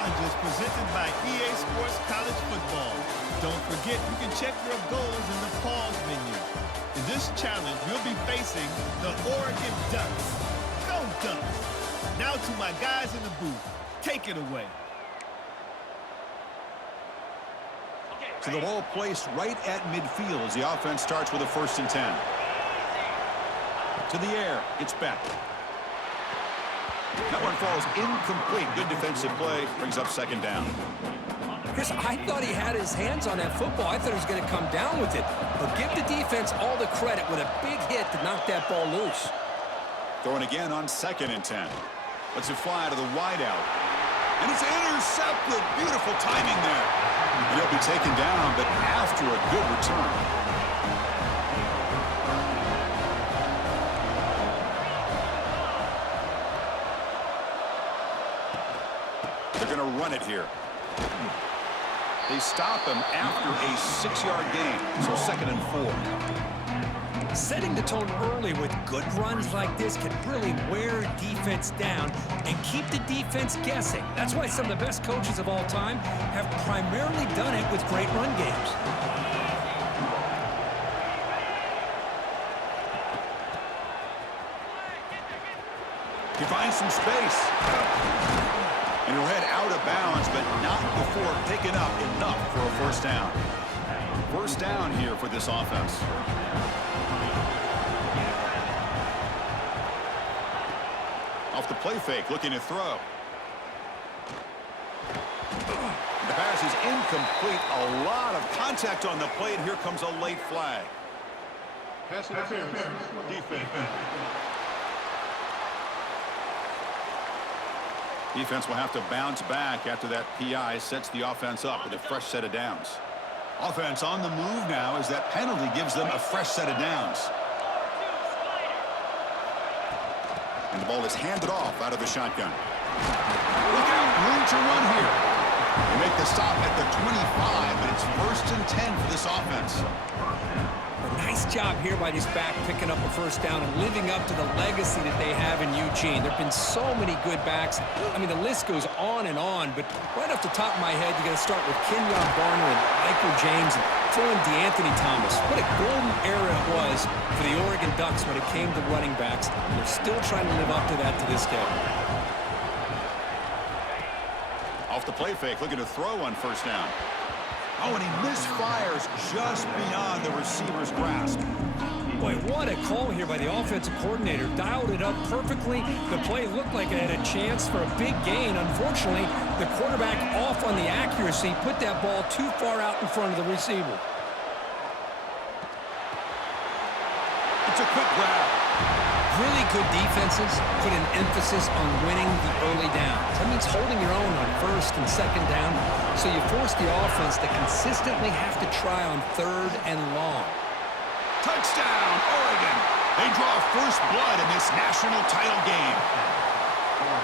challenges presented by EA Sports College Football. Don't forget, you can check your goals in the pause menu. In this challenge, you'll be facing the Oregon Ducks. Go Ducks! Now to my guys in the booth. Take it away. So the ball placed right at midfield as the offense starts with a 1st and 10. To the air, it's back. That one falls incomplete. Good defensive play, brings up 2nd down. Chris, I thought he had his hands on that football. I thought he was going to come down with it. But give the defense all the credit with a big hit to knock that ball loose. Throwing again on 2nd and 10. Lets it fly to the wideout. And it's intercepted. Beautiful timing there. He'll be taken down, but after a good return. They're going to run it here. They stop him after a 6-yard gain, so 2nd and 4. Setting the tone early with good runs like this can really wear defense down and keep the defense guessing. That's why some of the best coaches of all time have primarily done it with great run games. He finds some space. And he'll head out of bounds, but not before picking up enough for a 1st down. 1st down here for this offense. Off the play fake, looking to throw. The pass is incomplete. A lot of contact on the play, and here comes a late flag. Pass interference. Defense. Defense will have to bounce back after that PI sets the offense up with a fresh set of downs. Offense on the move now as that penalty gives them a fresh set of downs. And the ball is handed off out of the shotgun. Look out, room to run here. They make the stop at the 25, but it's 1st and 10 for this offense. Nice job here by this back picking up a 1st down and living up to the legacy that they have in Eugene. There have been so many good backs. I mean, the list goes on, but right off the top of my head, you got to start with Kenyon Barner and Michael James and throw in DeAnthony Thomas. What a golden era it was for the Oregon Ducks when it came to running backs. They're still trying to live up to that to this day. Off the play fake, looking to throw on 1st down. Oh, and he misfires just beyond the receiver's grasp. Boy, what a call here by the offensive coordinator. Dialed it up perfectly. The play looked like it had a chance for a big gain. Unfortunately, the quarterback off on the accuracy, put that ball too far out in front of the receiver. It's a quick grab. Really good defenses put an emphasis on winning the early downs. That means holding your own on 1st and 2nd down, so you force the offense to consistently have to try on 3rd and long. Touchdown, Oregon. They draw first blood in this national title game.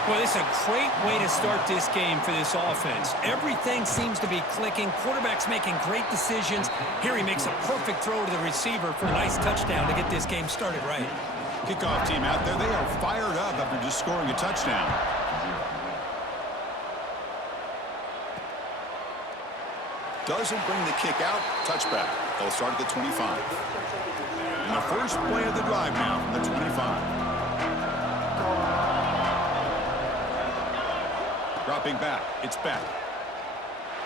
Well, this is a great way to start this game for this offense. Everything seems to be clicking. Quarterback's making great decisions. Here he makes a perfect throw to the receiver for a nice touchdown to get this game started right. Kickoff team out there, they are fired up after just scoring a touchdown. Doesn't bring the kick out. Touchback. They'll start at the 25. And the first play of the drive now from the 25. Dropping back. It's back.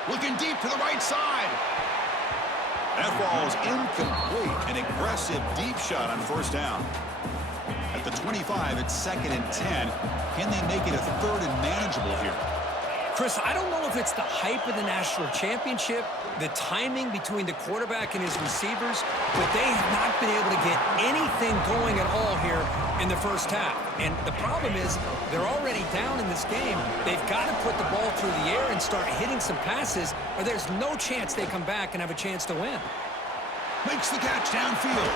Looking deep to the right side. That ball is incomplete. An aggressive deep shot on 1st down. At the 25, it's 2nd and 10. Can they make it a 3rd and manageable here? Chris, I don't know if it's the hype of the national championship, the timing between the quarterback and his receivers, but they have not been able to get anything going at all here in the 1st half. And the problem is they're already down in this game. They've got to put the ball through the air and start hitting some passes, or there's no chance they come back and have a chance to win. Makes the catch downfield.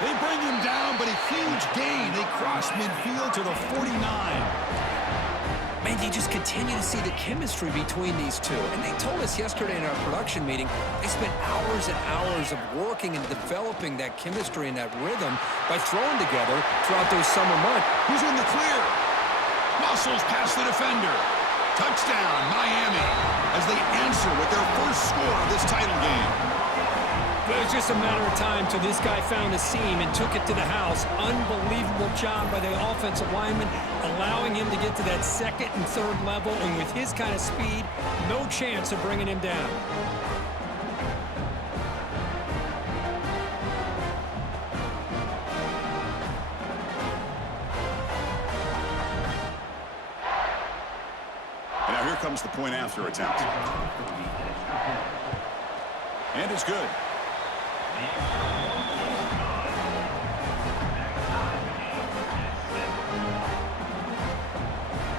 They bring him down, but a huge gain. They cross midfield to the 49. Man, you just continue to see the chemistry between these two. And they told us yesterday in our production meeting, they spent hours and hours of working and developing that chemistry and that rhythm by throwing together throughout those summer months. Who's in the clear? Muscles past the defender. Touchdown, Miami, as they answer with their first score of this title game. It was just a matter of time till this guy found a seam and took it to the house. Unbelievable job by the offensive lineman, allowing him to get to that second and third level, and with his kind of speed, no chance of bringing him down. And now here comes the point after attempt. And it's good.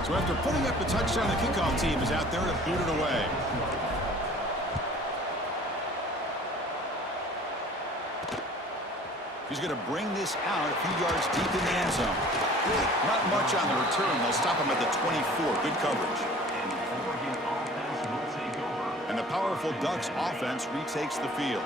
So after putting up the touchdown, the kickoff team is out there to boot it away. He's going to bring this out a few yards deep in the end zone. Not much on the return. They'll stop him at the 24. Good coverage. And the powerful Ducks offense retakes the field.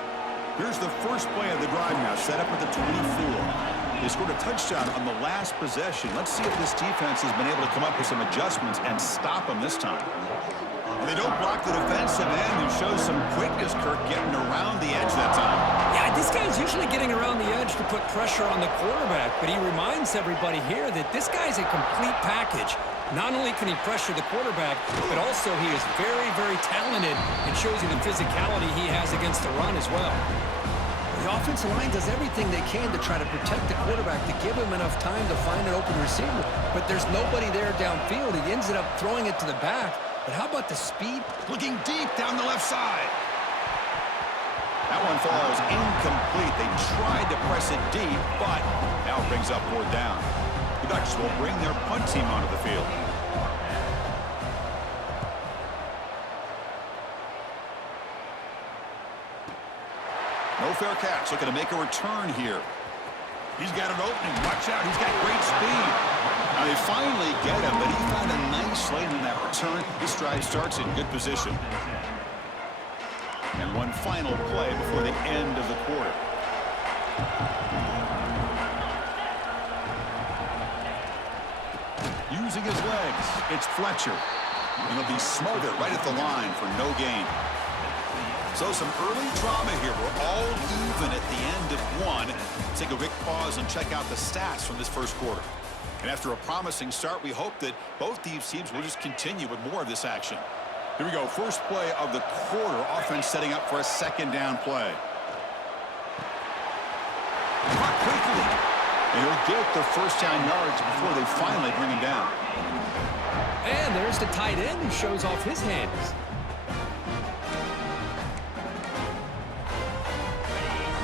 Here's the first play of the drive now, set up at the 24. They scored a touchdown on the last possession. Let's see if this defense has been able to come up with some adjustments and stop them this time. Well, they don't block the defensive end, who shows some quickness, Kirk, getting around the edge that time. Yeah, this guy's usually getting around the edge to put pressure on the quarterback, but he reminds everybody here that this guy's a complete package. Not only can he pressure the quarterback, but also he is very, very talented and shows you the physicality he has against the run as well. The offensive line does everything they can to try to protect the quarterback, to give him enough time to find an open receiver. But there's nobody there downfield. He ends up throwing it to the back. But how about the speed? Looking deep down the left side. That one falls incomplete. They tried to press it deep, but now it brings up fourth down. The Ducks will bring their punt team onto the field. No fair catch. Looking to make a return here. He's got an opening. Watch out. He's got great speed. Now they finally get him, but he found a nice lane in that return. This drive starts in good position. And one final play before the end of the quarter. Using his legs, it's Fletcher. And he'll be smothered right at the line for no gain. So some early drama here. We're all even at the end of one. Let's take a quick pause and check out the stats from this first quarter. And after a promising start, we hope that both these teams will just continue with more of this action. Here we go. First play of the quarter. Offense setting up for a second down play. Caught quickly. And he'll get the first down yards before they finally bring him down. And there's the tight end who shows off his hands.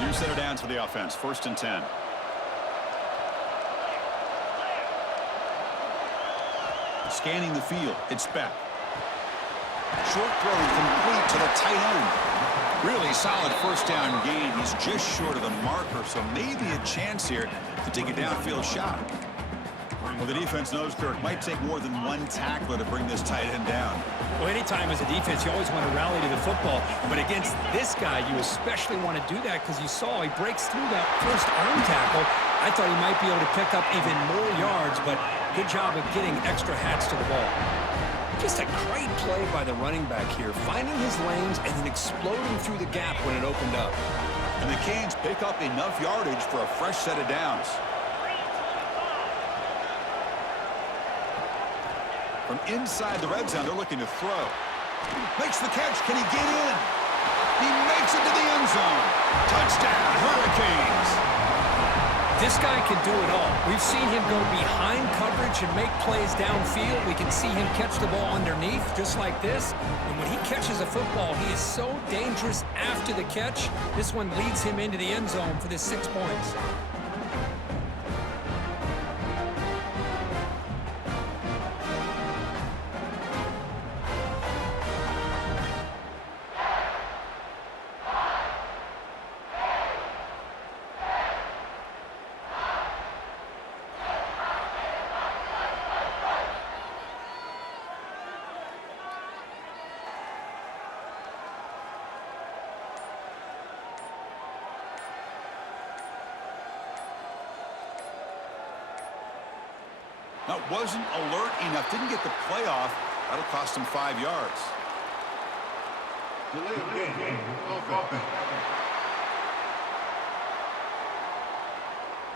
New set of downs for the offense. 1st and 10. Scanning the field. It's back. Short throw complete to the tight end. Really solid first down gain. He's just short of the marker, so maybe a chance here to take a downfield shot. Well, the defense knows, Kirk, might take more than one tackler to bring this tight end down. Well, anytime as a defense, you always want to rally to the football. But against this guy, you especially want to do that because you saw he breaks through that first arm tackle. I thought he might be able to pick up even more yards, but good job of getting extra hats to the ball. Just a great play by the running back here, finding his lanes and then exploding through the gap when it opened up. And the Canes pick up enough yardage for a fresh set of downs. From inside the red zone, they're looking to throw. Makes the catch. Can he get in? He makes it to the end zone. Touchdown, Hurricanes. This guy can do it all. We've seen him go behind coverage and make plays downfield. We can see him catch the ball underneath, just like this. And when he catches a football, he is so dangerous after the catch. This one leads him into the end zone for the 6 points. Now, wasn't alert enough, didn't get the playoff, That'll cost him 5 yards. Delay of game. Offense.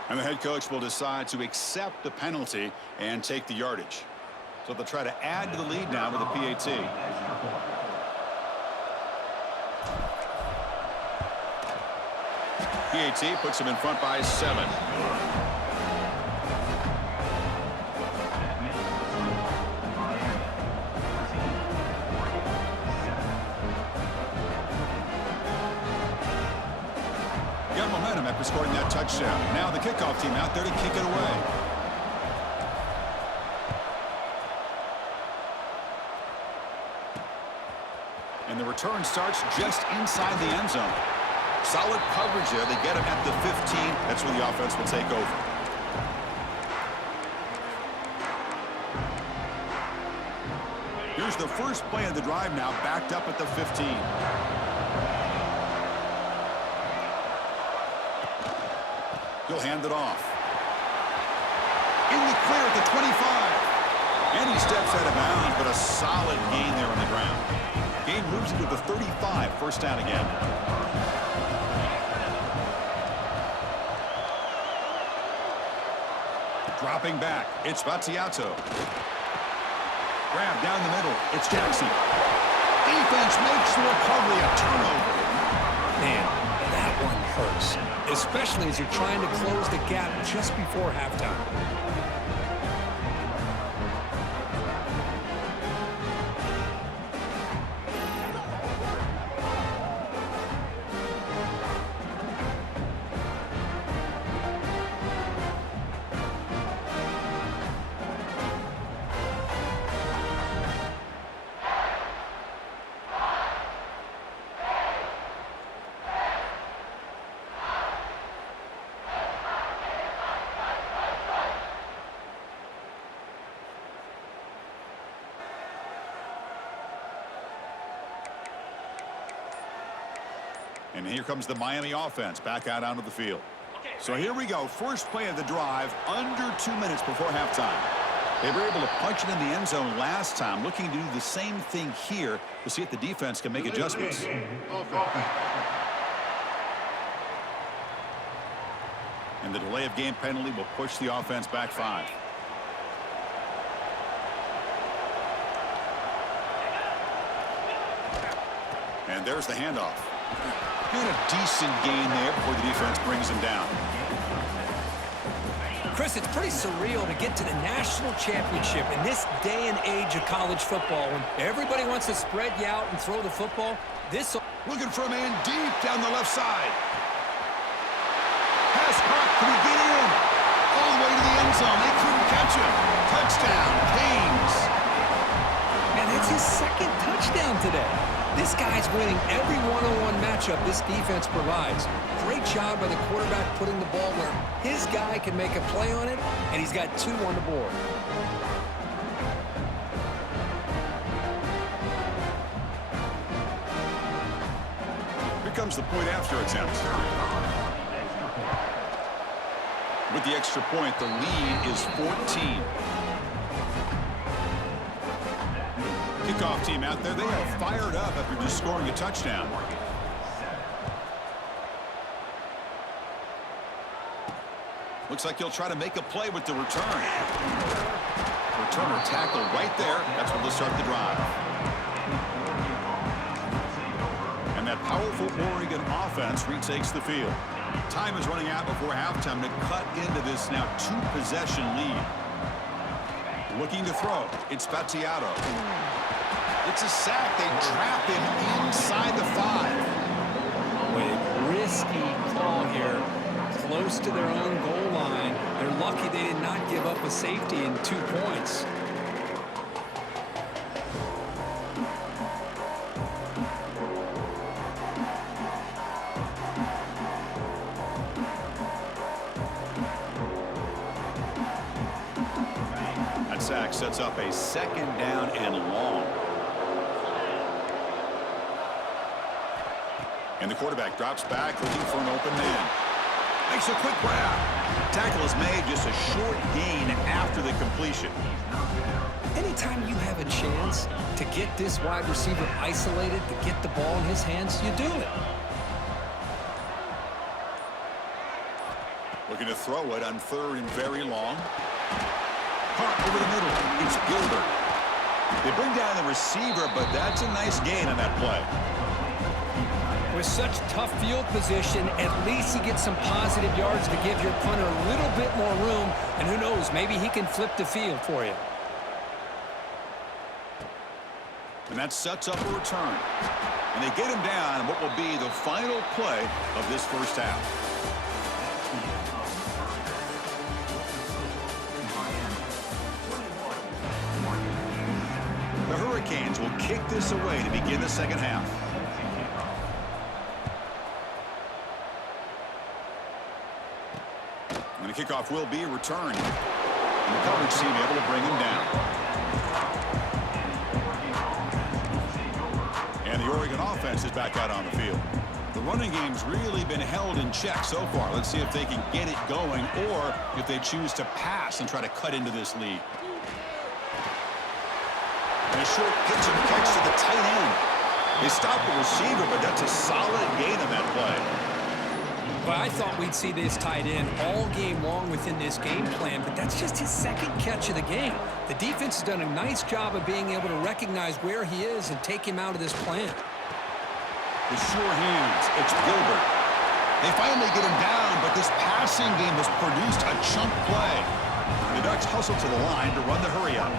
And the head coach will decide to accept the penalty and take the yardage. So they'll try to add to the lead now with a PAT. PAT puts him in front by 7. Got momentum after scoring that touchdown. Now the kickoff team out there to kick it away. And the return starts just inside the end zone. Solid coverage there. They get him at the 15. That's where the offense will take over. Here's the first play of the drive now, backed up at the 15. He'll hand it off. In the clear at the 25. And he steps out of bounds, but a solid gain there on the ground. Gain moves into the 35. First down again. Dropping back. It's Battiato. Grab down the middle. It's Jackson. Defense makes the recovery a turnover. Man, that one hurts, especially as you're trying to close the gap just before halftime. And here comes the Miami offense back out onto the field. So here we go. First play of the drive, under 2 minutes before halftime. They were able to punch it in the end zone last time. Looking to do the same thing here to see if the defense can make adjustments. And the delay of game penalty will push the offense back 5. And there's the handoff. And a decent gain there before the defense brings him down. Chris, it's pretty surreal to get to the national championship in this day and age of college football when everybody wants to spread you out and throw the football. This looking for a man deep down the left side. Pass caught. Can he get in? All the way to the end zone. They couldn't catch him. Touchdown, Canes. And that's his second touchdown today. This guy's winning every one-on-one matchup this defense provides. Great job by the quarterback putting the ball where his guy can make a play on it, and he's got 2 on the board. Here comes the point after attempt. With the extra point, the lead is 14. Kickoff team out there, they are fired up after just scoring a touchdown. Looks like he'll try to make a play with the return. Returner tackle right there. That's what will start the drive. And that powerful Oregon offense retakes the field. Time is running out before halftime to cut into this now 2-possession lead. Looking to throw. It's Battiato. It's a sack. They trap him inside the 5. With risky call here, close to their own goal line. They're lucky they did not give up a safety in 2 points. That sack sets up a 2nd down and long. And the quarterback drops back looking for an open man. Makes a quick grab. Tackle is made, just a short gain after the completion. Anytime you have a chance to get this wide receiver isolated, to get the ball in his hands, you do it. Looking to throw it on 3rd and very long. Caught over the middle. It's Gilbert. They bring down the receiver, but that's a nice gain on that play. With such tough field position, at least he gets some positive yards to give your punter a little bit more room. And who knows, maybe he can flip the field for you. And that sets up a return. And they get him down what will be the final play of this first half. The Hurricanes will kick this away to begin the second half. And the kickoff will be returned. And the coverage team able to bring him down. And the Oregon offense is back out on the field. The running game's really been held in check so far. Let's see if they can get it going or if they choose to pass and try to cut into this lead. And a short pitch and catch to the tight end. They stopped the receiver, but that's a solid gain on that play. But I thought we'd see this tight end all game long within this game plan, but that's just his second catch of the game. The defense has done a nice job of being able to recognize where he is and take him out of this plan. The sure hands, it's Gilbert. They finally get him down, but this passing game has produced a chunk play. The Ducks hustle to the line to run the hurry-up.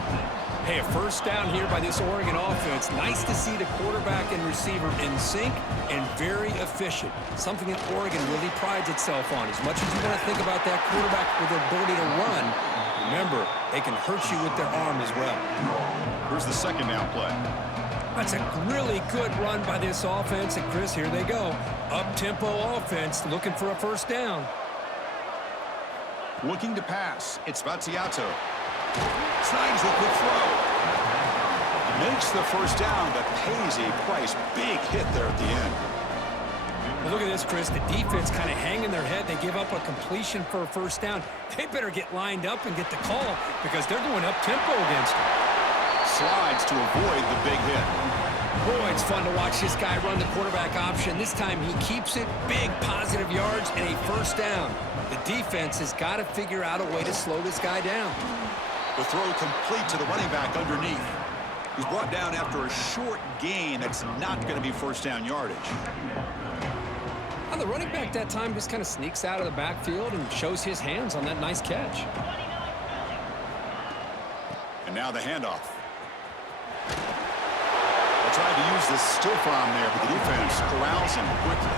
Hey, a first down here by this Oregon offense. Nice to see the quarterback and receiver in sync and very efficient. Something that Oregon really prides itself on. As much as you want to think about that quarterback with the ability to run, remember, they can hurt you with their arm as well. Here's the second down play. That's a really good run by this offense. And, Chris, here they go. Up-tempo offense looking for a first down. Looking to pass. It's Vattiato. Slides the quick throw. Makes the first down, but pays a price. Big hit there at the end. Well, look at this, Chris. The defense kind of hanging their head. They give up a completion for a first down. They better get lined up and get the call because they're going up-tempo against them. Slides to avoid the big hit. Boy, it's fun to watch this guy run the quarterback option. This time he keeps it. Big positive yards and a first down. The defense has got to figure out a way to slow this guy down. The throw complete to the running back underneath. He's brought down after a short gain. That's not going to be first down yardage. And the running back that time just kind of sneaks out of the backfield and shows his hands on that nice catch. And now the handoff. They tried to use the stiff arm there, but the defense corrals him quickly.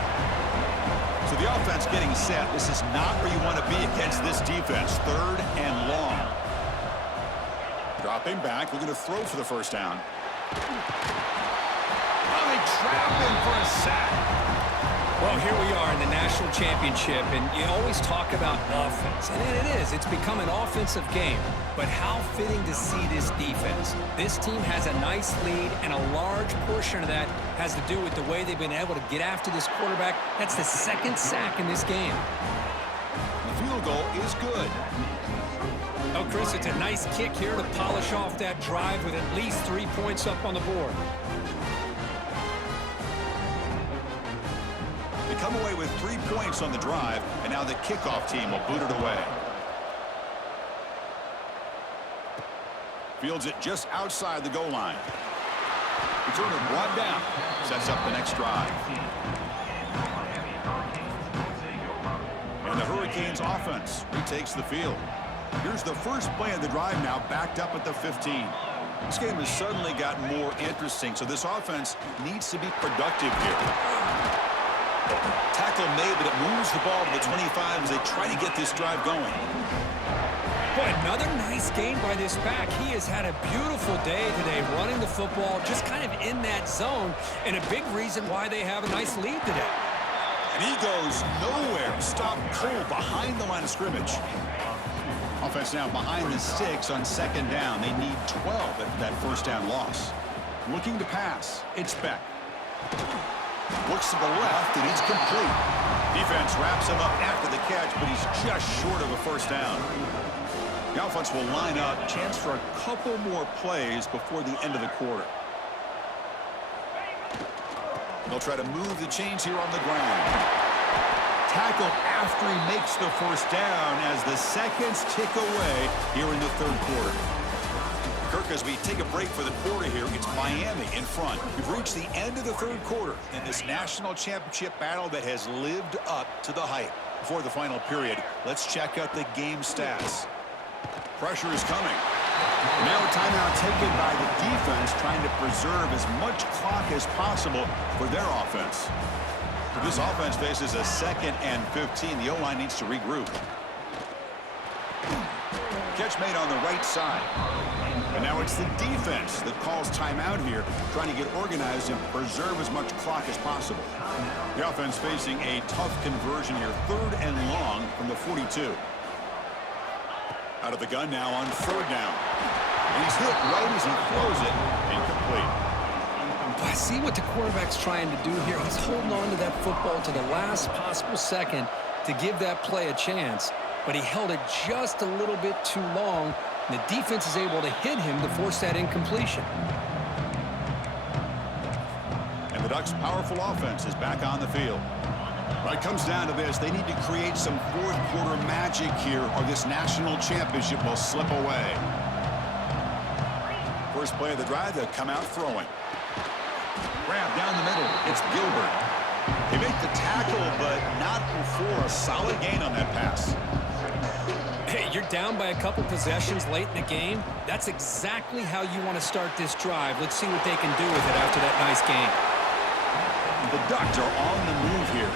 So the offense getting set. This is not where you want to be against this defense. 3rd and long. Dropping back, looking to throw for the first down. Oh, they trap him for a sack. Well, here we are in the national championship, and you always talk about offense, and it is. It's become an offensive game. But how fitting to see this defense. This team has a nice lead, and a large portion of that has to do with the way they've been able to get after this quarterback. That's the second sack in this game. The field goal is good. Oh, Chris, it's a nice kick here to polish off that drive with at least 3 points up on the board. They come away with 3 points on the drive, and now the kickoff team will boot it away. Fields it just outside the goal line. Returner brought down. Sets up the next drive. And the Hurricanes offense retakes the field. Here's the first play of the drive now, backed up at the 15. This game has suddenly gotten more interesting, so this offense needs to be productive here. Tackle made, but it moves the ball to the 25 as they try to get this drive going. Boy, another nice game by this back. He has had a beautiful day today running the football, just kind of in that zone, and a big reason why they have a nice lead today. And he goes nowhere. Stopped cold behind the line of scrimmage. Offense now behind the sticks on second down. They need 12 after that first down loss. Looking to pass. It's Beck. Looks to the left, and he's complete. Defense wraps him up after the catch, but he's just short of a first down. The offense will line up. Chance for a couple more plays before the end of the quarter. They'll try to move the chains here on the ground. Tackle after he makes the first down as the seconds tick away here in the third quarter. Kirk, as we take a break for the quarter here, it's Miami in front. We've reached the end of the third quarter in this national championship battle that has lived up to the hype. Before the final period, let's check out the game stats. Pressure is coming. Now a timeout taken by the defense, trying to preserve as much clock as possible for their offense. If this offense faces a 2nd and 15, the O-line needs to regroup. Catch made on the right side. And now it's the defense that calls timeout here, trying to get organized and preserve as much clock as possible. The offense facing a tough conversion here, 3rd and long from the 42. Out of the gun now on 3rd down. And he's hit right as he throws it. Incomplete. I see what the quarterback's trying to do here. He's holding on to that football to the last possible second to give that play a chance. But he held it just a little bit too long. And the defense is able to hit him to force that incompletion. And the Ducks' powerful offense is back on the field. Well, it comes down to this. They need to create some fourth quarter magic here, or this national championship will slip away. First play of the drive, they'll come out throwing. Grab down the middle. It's Gilbert. They make the tackle, but not before a solid gain on that pass. Hey, you're down by a couple possessions late in the game. That's exactly how you want to start this drive. Let's see what they can do with it after that nice game. The Ducks are on the move here.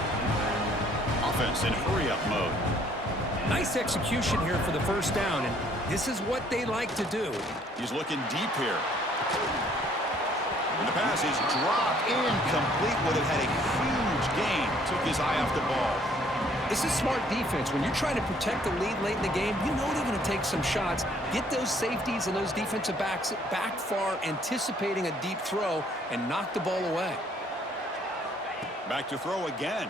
Offense in hurry-up mode. Nice execution here for the first down, and this is what they like to do. He's looking deep here. And the pass is dropped incomplete. Would have had a huge gain. Took his eye off the ball. This is smart defense. When you're trying to protect the lead late in the game, you know they're going to take some shots. Get those safeties and those defensive backs back far, anticipating a deep throw, and knock the ball away. Back to throw again.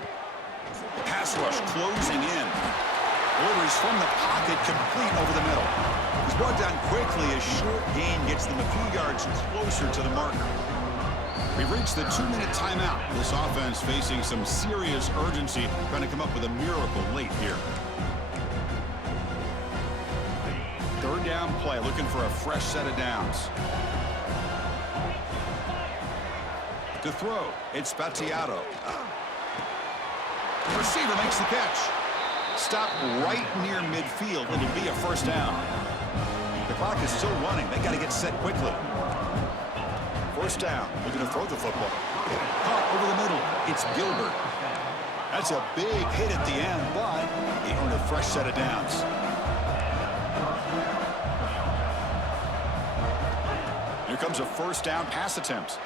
Pass rush closing in. Delivers from the pocket, complete over the middle. He's brought down quickly. A short gain gets them a few yards closer to the marker. We've reached the 2-minute timeout. This offense facing some serious urgency, trying to come up with a miracle late here. 3rd down play, looking for a fresh set of downs. To throw, it's Spatiato. The receiver makes the catch. Stop right near midfield, and it'll be a first down. The clock is still running. They got to get set quickly. First down. Looking to throw the football. Caught over the middle. It's Gilbert. That's a big hit at the end, but he earned a fresh set of downs. Here comes a first down pass attempt.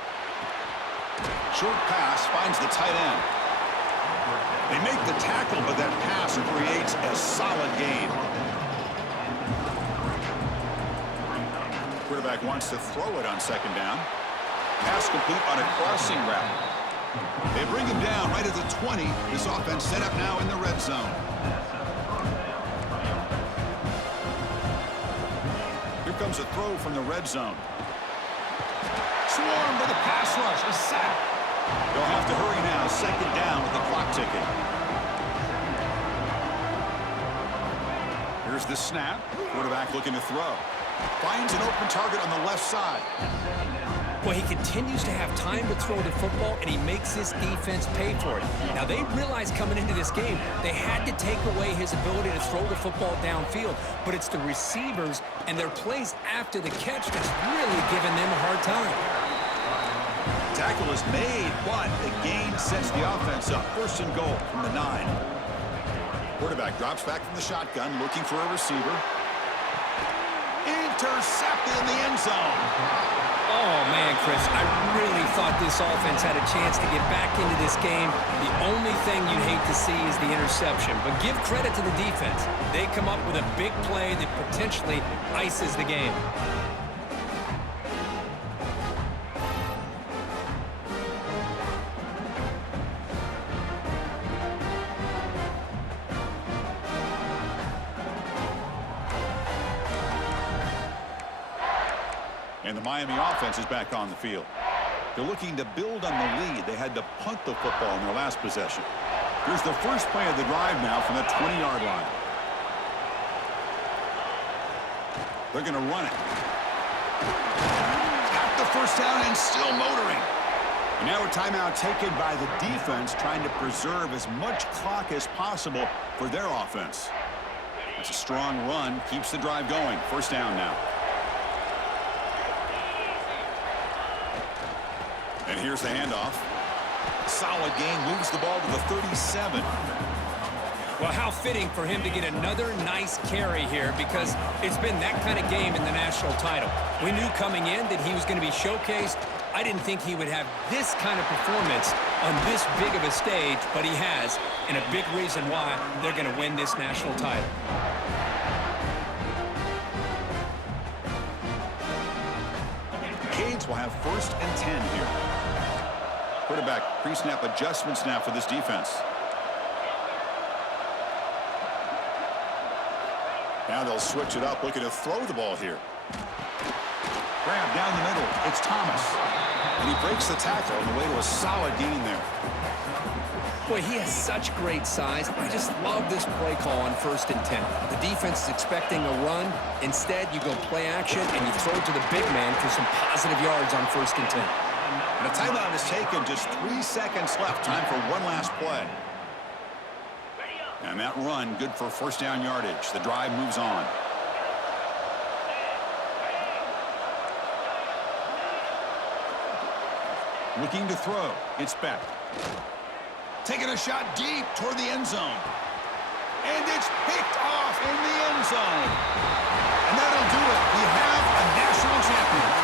Short pass finds the tight end. They make the tackle, but that pass creates a solid gain. Quarterback wants to throw it on 2nd down. Pass complete on a crossing route. They bring him down right at the 20. This offense set up now in the red zone. Here comes a throw from the red zone. Swarmed by the pass rush. A sack. They'll have to hurry now. 2nd down with the clock ticking. Here's the snap. Quarterback looking to throw. Finds an open target on the left side. Well, he continues to have time to throw the football, and he makes this defense pay for it. Now, they realized coming into this game, they had to take away his ability to throw the football downfield, but it's the receivers and their plays after the catch that's really giving them a hard time. Tackle is made, but the gain sets the offense up. 1st and goal from the 9. Quarterback drops back from the shotgun, looking for a receiver. Intercepted in the end zone. Oh, man, Chris, I really thought this offense had a chance to get back into this game. The only thing you'd hate to see is the interception. But give credit to the defense. They come up with a big play that potentially ices the game. And the Miami offense is back on the field. They're looking to build on the lead. They had to punt the football in their last possession. Here's the first play of the drive now from the 20-yard line. They're going to run it. Got the first down and still motoring. And now a timeout taken by the defense, trying to preserve as much clock as possible for their offense. That's a strong run. Keeps the drive going. First down now. And here's the handoff. Solid gain, moves the ball to the 37. Well, how fitting for him to get another nice carry here, because it's been that kind of game in the national title. We knew coming in that he was going to be showcased. I didn't think he would have this kind of performance on this big of a stage, but he has, and a big reason why they're going to win this national title. Canes will have 1st and 10 here. Quarterback pre-snap adjustments now for this defense. Now they'll switch it up, looking to throw the ball here. Grab down the middle. It's Thomas. And he breaks the tackle on the way to a solid gain there. Boy, he has such great size. I just love this play call on 1st and 10. The defense is expecting a run. Instead, you go play action, and you throw it to the big man for some positive yards on 1st and 10. And a timeout is taken. Just 3 seconds left. Time for one last play. And that run, good for first down yardage. The drive moves on. Looking to throw. It's Beck. Taking a shot deep toward the end zone. And it's picked off in the end zone. And that'll do it. We have a national champion.